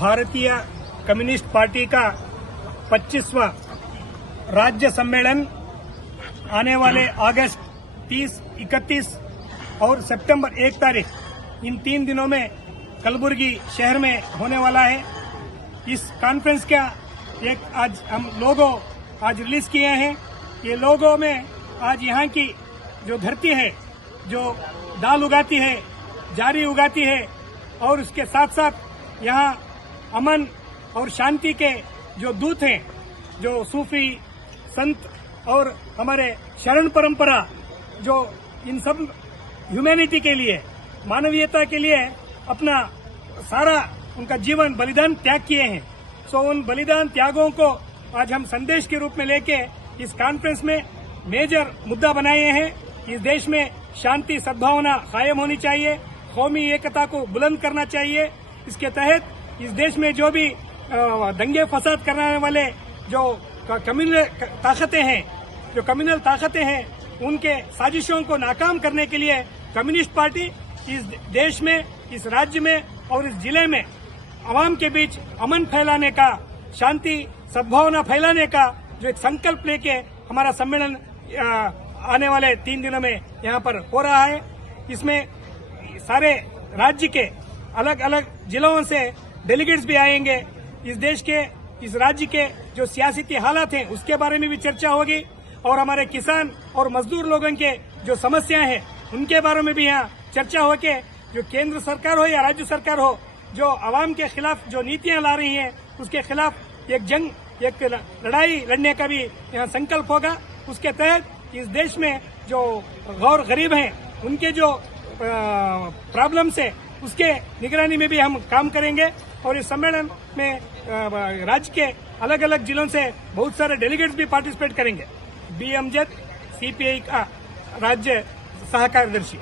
भारतीय communist party का 25वां राज्य सम्मेलन आने वाले अगस्त 30, 31 और सितंबर 1 तारीख इन 3 दिनों में कलबुर्गी शहर में होने वाला है। इस कॉन्फ्रेंस का एक आज हम लोगो आज रिलीज किए हैं। ये लोगों में आज यहाँ की जो धरती है, जो दाल उगाती है, जारी उगाती है, और उसके साथ साथ यहाँ अमन और शांति के जो दूत हैं, जो सूफी संत और हमारे शरण परंपरा, जो इन सब ह्यूमैनिटी के लिए, मानवीयता के लिए अपना सारा उनका जीवन बलिदान त्याग किए हैं। सो उन बलिदान त्यागों को आज हम संदेश के रूप में लेके इस कॉन्फ्रेंस में मेजर मुद्दा बनाए हैं। इस देश में शांति सद्भावना कायम होनी चाहिए, कौमी एकता को बुलंद करना चाहिए। इसके तहत इस देश में जो भी दंगे फसाद करने वाले जो कम्युनल ताकतें हैं, उनके साजिशों को नाकाम करने के लिए कम्युनिस्ट पार्टी इस देश में, इस राज्य में और इस जिले में आवाम के बीच अमन फैलाने का, शांति सद्भावना फैलाने का जो एक संकल्प लेके हमारा सम्मेलन आने वाले 3 दिनों में यहाँ पर हो रहा है। इसमें सारे राज्य के अलग अलग जिलों से डेलीगेट्स भी आएंगे। इस देश के, इस राज्य के जो सियासी हालात हैं उसके बारे में भी चर्चा होगी, और हमारे किसान और मजदूर लोगों के जो समस्याएं हैं उनके बारे में भी यहाँ चर्चा होके जो केंद्र सरकार हो या राज्य सरकार हो, जो आवाम के खिलाफ जो नीतियां ला रही हैं उसके खिलाफ एक लड़ाई लड़ने का भी यहाँ संकल्प होगा। उसके तहत इस देश में जो गौर गरीब हैं उनके जो प्रॉब्लम्स है उसके निगरानी में भी हम काम करेंगे। और इस सम्मेलन में राज्य के अलग अलग जिलों से बहुत सारे डेलीगेट्स भी पार्टिसिपेट करेंगे। बी अमजद, CPI का राज्य सह कार्यदर्शी।